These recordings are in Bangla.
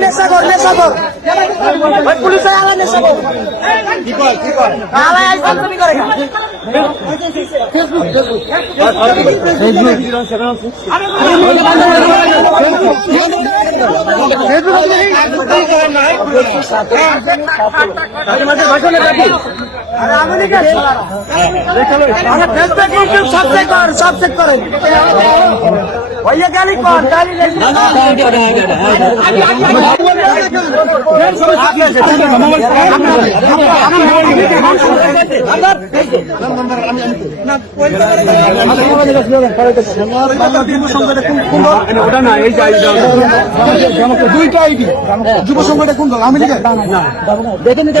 নেশাগর আলা কি কি আলা করে ফেসবুক করেন। भैया गाली कौन गाली দুইটা আইডি যুব সংঘটা কোন দল আমি দেখে নিতে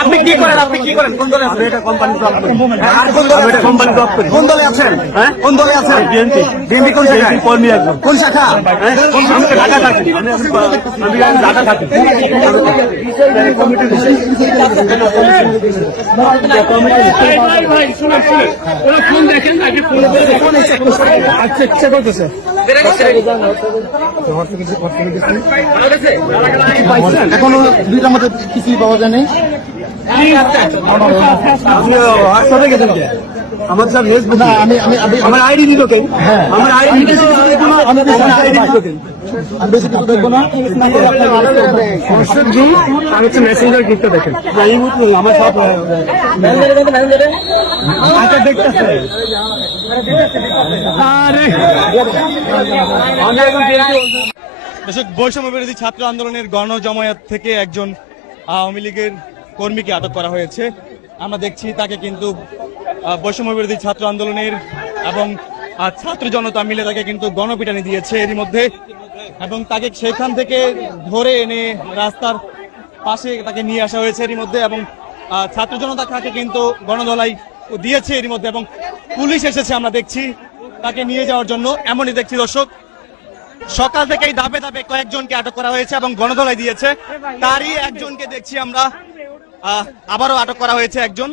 আপনি কি করেন আপনি কি করেন কোন দলে আছেন কোম্পানি জব করি কোন দলে আছেন হ্যাঁ কোন দলে আছেন বিএনপি বিএনপি কোন শাখা কর্মী একজন কোন শাখা ঢাকা থাকি আমি আমি ঢাকা থাকি এখনও দুইটার মধ্যে কিছুই পাওয়া যায়নি। আমার স্যার আমি আমি আমি- আমার আইডি দিল কে? আমার আইডি দিল আমি বেশি আইডি দিল আমি বেশি কিছু দেখব না। আর হচ্ছে মেসেঞ্জার গিফটটা দেখেন। এই মুহূর্তে আমার সব আচ্ছা দেখতেছে। আরে। আমি এখন দর্শক বৈষম্য বিরোধী ছাত্র আন্দোলনের গণজমায়েত থেকে একজন আওয়ামী লীগের কর্মীকে আটক করা হয়েছে। আমরা দেখছি তাকে কিন্তু বৈষম্য বিরোধী ছাত্র আন্দোলনের এবং ছাত্র জনতা মিলে তাকে কিন্তু গণপিটানি দিয়েছে এরই মধ্যে। এবং তাকে সেখান থেকে ধরে এনে রাস্তার পাশে তাকে নিয়ে আসা হয়েছে এরই মধ্যে এবং ছাত্র জনতা তাকে কিন্তু গণদলাই দিয়েছে এরই মধ্যে এবং পুলিশ এসেছে আমরা দেখছি তাকে নিয়ে যাওয়ার জন্য। এমনই দেখছি দর্শক, সকাল থেকেই ধাপে ধাপে কয়েকজনকে আটক করা হয়েছে এবং গণধলাই দিয়েছে। তারই একজনকে দেখছি আমরা আবারও আটক করা হয়েছে একজন।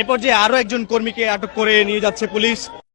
এরপর যে আরও একজন কর্মীকে আটক করে নিয়ে যাচ্ছে পুলিশ।